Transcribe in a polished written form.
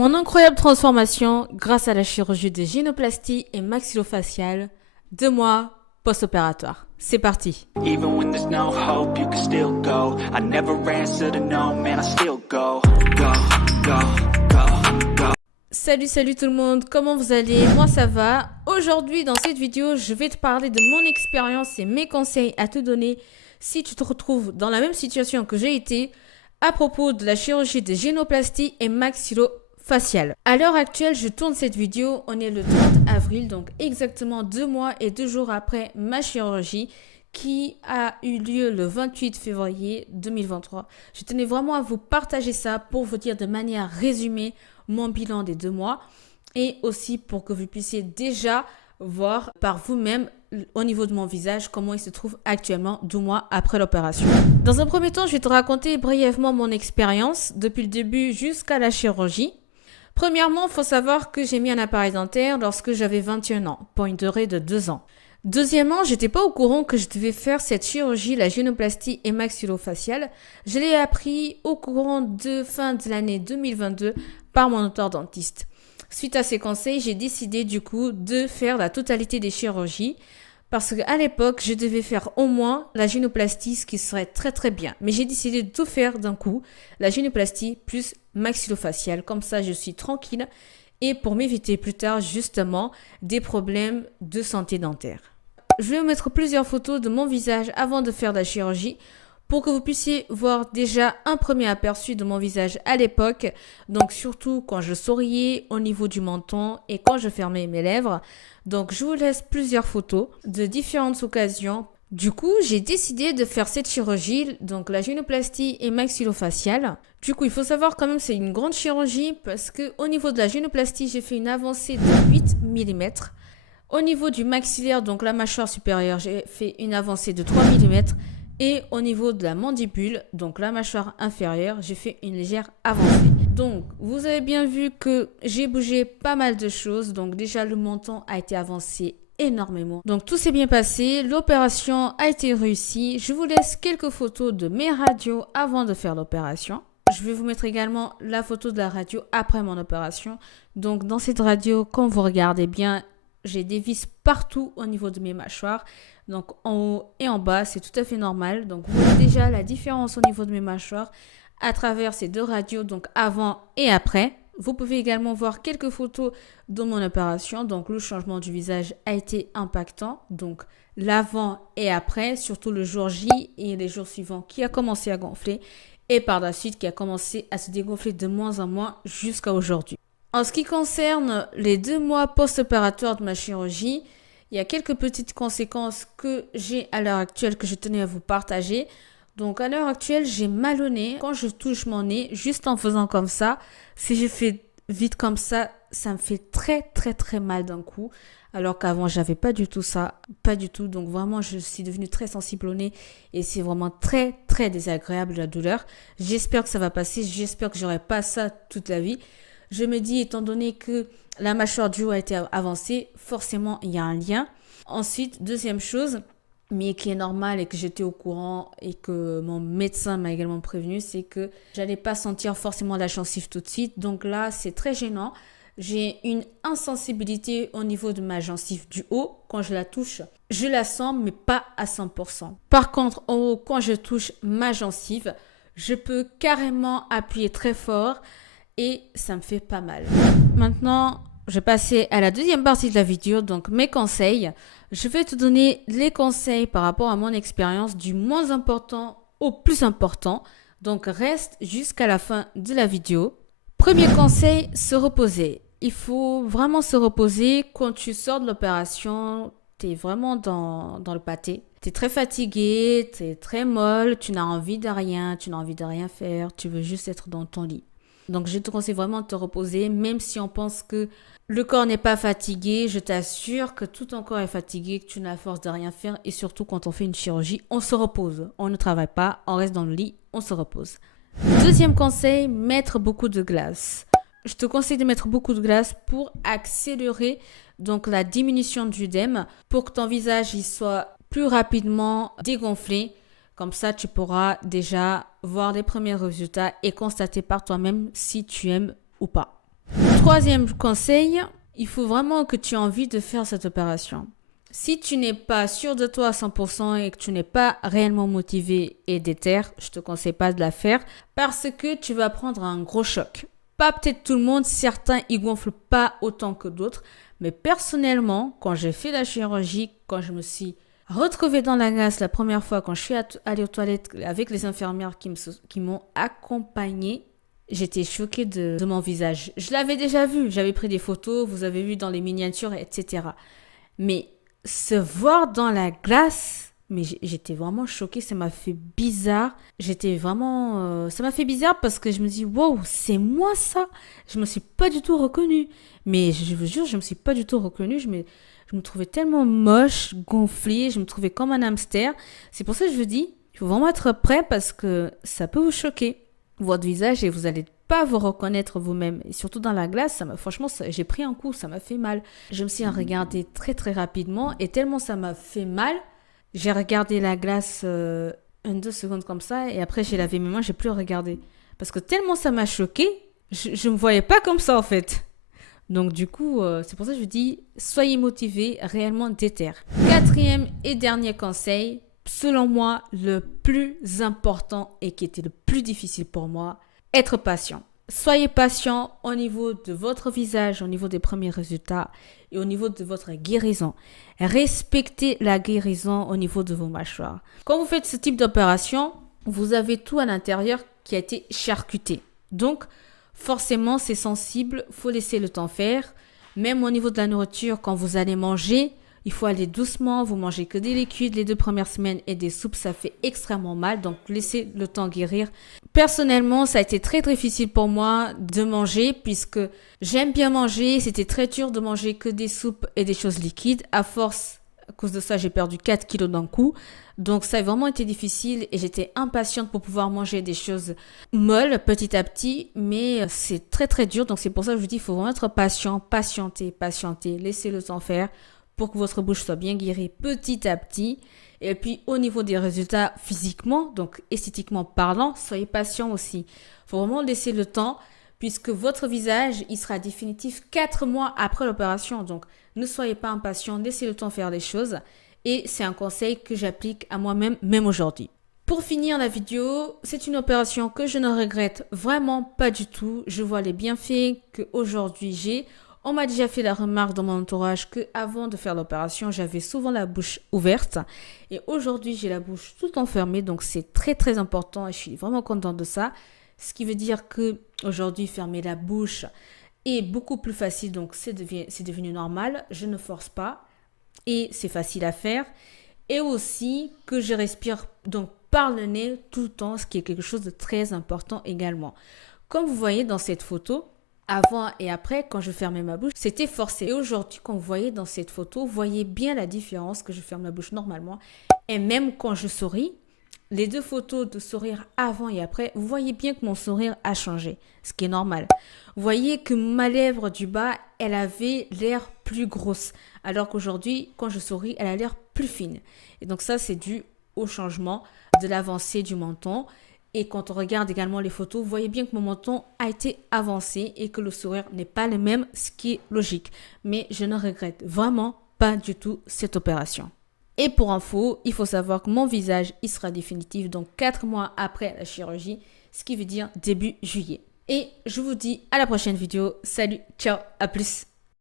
Mon incroyable transformation grâce à la chirurgie de gynécoplastie et maxillofaciale, 2 mois post-opératoire. C'est parti. Even when there's no hope, you can still go. I never answer to no, man, I still go. Go, go, go, go. Salut tout le monde, comment vous allez? Moi ça va. Aujourd'hui dans cette vidéo, je vais te parler de mon expérience et mes conseils à te donner si tu te retrouves dans la même situation que j'ai été à propos de la chirurgie de gynécoplastie et maxillofaciale. À l'heure actuelle, je tourne cette vidéo, on est le 30 avril, donc exactement 2 mois et 2 jours après ma chirurgie qui a eu lieu le 28 février 2023. Je tenais vraiment à vous partager ça pour vous dire de manière résumée mon bilan des 2 mois et aussi pour que vous puissiez déjà voir par vous-même au niveau de mon visage comment il se trouve actuellement 2 mois après l'opération. Dans un premier temps, je vais te raconter brièvement mon expérience depuis le début jusqu'à la chirurgie. Premièrement, il faut savoir que j'ai mis un appareil dentaire lorsque j'avais 21 ans, pour une durée de 2 ans. Deuxièmement, je n'étais pas au courant que je devais faire cette chirurgie, la gynécoplastie et maxillofaciale. Je l'ai appris au courant de fin de l'année 2022 par mon orthodontiste. Suite à ces conseils, j'ai décidé du coup de faire la totalité des chirurgies parce qu'à l'époque, je devais faire au moins la gynécoplastie, ce qui serait très bien. Mais j'ai décidé de tout faire d'un coup, la gynécoplastie plus maxillofaciale. Comme ça, je suis tranquille et pour m'éviter plus tard justement des problèmes de santé dentaire. Je vais vous mettre plusieurs photos de mon visage avant de faire la chirurgie pour que vous puissiez voir déjà un premier aperçu de mon visage à l'époque, donc surtout quand je souriais au niveau du menton et quand je fermais mes lèvres. Donc je vous laisse plusieurs photos de différentes occasions. Du coup, j'ai décidé de faire cette chirurgie, donc la gynécoplastie et maxillofaciale. Du coup, il faut savoir quand même c'est une grande chirurgie parce que au niveau de la gynécoplastie, j'ai fait une avancée de 8 mm. Au niveau du maxillaire, donc la mâchoire supérieure, j'ai fait une avancée de 3 mm. Et au niveau de la mandibule, donc la mâchoire inférieure, j'ai fait une légère avancée. Donc, vous avez bien vu que j'ai bougé pas mal de choses. Donc, déjà, le menton a été avancé énormément. Donc, tout s'est bien passé. L'opération a été réussie. Je vous laisse quelques photos de mes radios avant de faire l'opération. Je vais vous mettre également la photo de la radio après mon opération. Donc, dans cette radio, quand vous regardez bien, j'ai des vis partout au niveau de mes mâchoires. Donc en haut et en bas, c'est tout à fait normal. Donc vous voyez déjà la différence au niveau de mes mâchoires à travers ces deux radios, donc avant et après. Vous pouvez également voir quelques photos de mon opération. Donc le changement du visage a été impactant. Donc l'avant et après, surtout le jour J et les jours suivants qui a commencé à gonfler. Et par la suite qui a commencé à se dégonfler de moins en moins jusqu'à aujourd'hui. En ce qui concerne les 2 mois post-opératoires de ma chirurgie, il y a quelques petites conséquences que j'ai à l'heure actuelle que je tenais à vous partager. Donc à l'heure actuelle, j'ai mal au nez. Quand je touche mon nez, juste en faisant comme ça, si je fais vite comme ça me fait très mal d'un coup. Alors qu'avant, j'avais pas du tout ça. Pas du tout. Donc vraiment, je suis devenue très sensible au nez. Et c'est vraiment très désagréable la douleur. J'espère que ça va passer. J'espère que j'aurai pas ça toute la vie. Je me dis, étant donné que la mâchoire du haut a été avancée, forcément, il y a un lien. Ensuite, deuxième chose, mais qui est normale et que j'étais au courant et que mon médecin m'a également prévenu, c'est que j'allais pas sentir forcément la gencive tout de suite. Donc là, c'est très gênant. J'ai une insensibilité au niveau de ma gencive du haut. Quand je la touche, je la sens, mais pas à 100%. Par contre, en haut, quand je touche ma gencive, je peux carrément appuyer très fort et ça me fait pas mal. Maintenant, je vais passer à la deuxième partie de la vidéo, donc mes conseils. Je vais te donner les conseils par rapport à mon expérience du moins important au plus important. Donc reste jusqu'à la fin de la vidéo. Premier conseil, se reposer. Il faut vraiment se reposer quand tu sors de l'opération. Tu es vraiment dans le pâté. Tu es très fatigué, tu es très molle, tu n'as envie de rien, tu n'as envie de rien faire, tu veux juste être dans ton lit. Donc, je te conseille vraiment de te reposer, même si on pense que le corps n'est pas fatigué. Je t'assure que tout ton corps est fatigué, que tu n'as la force de rien faire. Et surtout, quand on fait une chirurgie, on se repose. On ne travaille pas, on reste dans le lit, on se repose. Deuxième conseil, mettre beaucoup de glace. Je te conseille de mettre beaucoup de glace pour accélérer donc la diminution du œdème, pour que ton visage il soit plus rapidement dégonflé. Comme ça, tu pourras déjà voir les premiers résultats et constater par toi-même si tu aimes ou pas. Troisième conseil, il faut vraiment que tu aies envie de faire cette opération. Si tu n'es pas sûr de toi à 100% et que tu n'es pas réellement motivé et déter, je ne te conseille pas de la faire parce que tu vas prendre un gros choc. Pas peut-être tout le monde, certains ils gonflent pas autant que d'autres, mais personnellement, quand j'ai fait la chirurgie, quand je me suis retrouvée dans la glace la première fois, quand je suis allée aux toilettes avec les infirmières qui m'ont accompagnée, j'étais choquée de mon visage. Je l'avais déjà vu, j'avais pris des photos, vous avez vu dans les miniatures, etc. Mais se voir dans la glace, mais j'étais vraiment choquée, ça m'a fait bizarre. Ça m'a fait bizarre parce que je me dis, wow, c'est moi ça. Je me suis pas du tout reconnue. Mais je vous jure, je me suis pas du tout reconnue. Je me trouvais tellement moche, gonflée, je me trouvais comme un hamster. C'est pour ça que je vous dis, il faut vraiment être prêt parce que ça peut vous choquer, votre visage, et vous allez pas vous reconnaître vous-même. Et surtout dans la glace, j'ai pris un coup, ça m'a fait mal. Je me suis regardée très très rapidement et tellement ça m'a fait mal, j'ai regardé la glace 2 secondes comme ça et après j'ai lavé mes mains, j'ai plus regardé. Parce que tellement ça m'a choquée, je me voyais pas comme ça en fait. Donc du coup, c'est pour ça que je dis, soyez motivés, réellement déter. Quatrième et dernier conseil, selon moi, le plus important et qui était le plus difficile pour moi, être patient. Soyez patient au niveau de votre visage, au niveau des premiers résultats et au niveau de votre guérison. Respectez la guérison au niveau de vos mâchoires. Quand vous faites ce type d'opération, vous avez tout à l'intérieur qui a été charcuté. Donc, forcément, c'est sensible, il faut laisser le temps faire. Même au niveau de la nourriture, quand vous allez manger, il faut aller doucement, vous mangez que des liquides les 2 premières semaines et des soupes, ça fait extrêmement mal, donc laissez le temps guérir. Personnellement, ça a été très difficile pour moi de manger puisque j'aime bien manger, c'était très dur de manger que des soupes et des choses liquides. À force, à cause de ça, j'ai perdu 4 kilos d'un coup. Donc ça a vraiment été difficile et j'étais impatiente pour pouvoir manger des choses molles petit à petit, mais c'est très très dur. Donc c'est pour ça que je vous dis, il faut vraiment être patient, patienter, laissez le temps faire pour que votre bouche soit bien guérie petit à petit. Et puis au niveau des résultats physiquement, donc esthétiquement parlant, soyez patient aussi. Il faut vraiment laisser le temps puisque votre visage, il sera définitif 4 mois après l'opération. Donc ne soyez pas impatient, laissez le temps faire les choses. Et c'est un conseil que j'applique à moi-même, même aujourd'hui. Pour finir la vidéo, c'est une opération que je ne regrette vraiment pas du tout. Je vois les bienfaits qu'aujourd'hui j'ai. On m'a déjà fait la remarque dans mon entourage qu'avant de faire l'opération, j'avais souvent la bouche ouverte. Et aujourd'hui, j'ai la bouche tout enfermée. Donc, c'est très, très important et je suis vraiment contente de ça. Ce qui veut dire qu'aujourd'hui, fermer la bouche est beaucoup plus facile. Donc, c'est devenu normal. Je ne force pas et c'est facile à faire. Et aussi que je respire donc par le nez tout le temps, ce qui est quelque chose de très important également. Comme vous voyez dans cette photo, avant et après, quand je fermais ma bouche, c'était forcé. Et aujourd'hui, quand vous voyez dans cette photo, vous voyez bien la différence que je ferme la bouche normalement. Et même quand je souris, les 2 photos de sourire avant et après, vous voyez bien que mon sourire a changé, ce qui est normal. Vous voyez que ma lèvre du bas, elle avait l'air plus grosse. Alors qu'aujourd'hui, quand je souris, elle a l'air plus fine. Et donc ça, c'est dû au changement de l'avancée du menton. Et quand on regarde également les photos, vous voyez bien que mon menton a été avancé et que le sourire n'est pas le même, ce qui est logique. Mais je ne regrette vraiment pas du tout cette opération. Et pour info, il faut savoir que mon visage, il sera définitif donc 4 mois après la chirurgie, ce qui veut dire début juillet. Et je vous dis à la prochaine vidéo. Salut, ciao, à plus.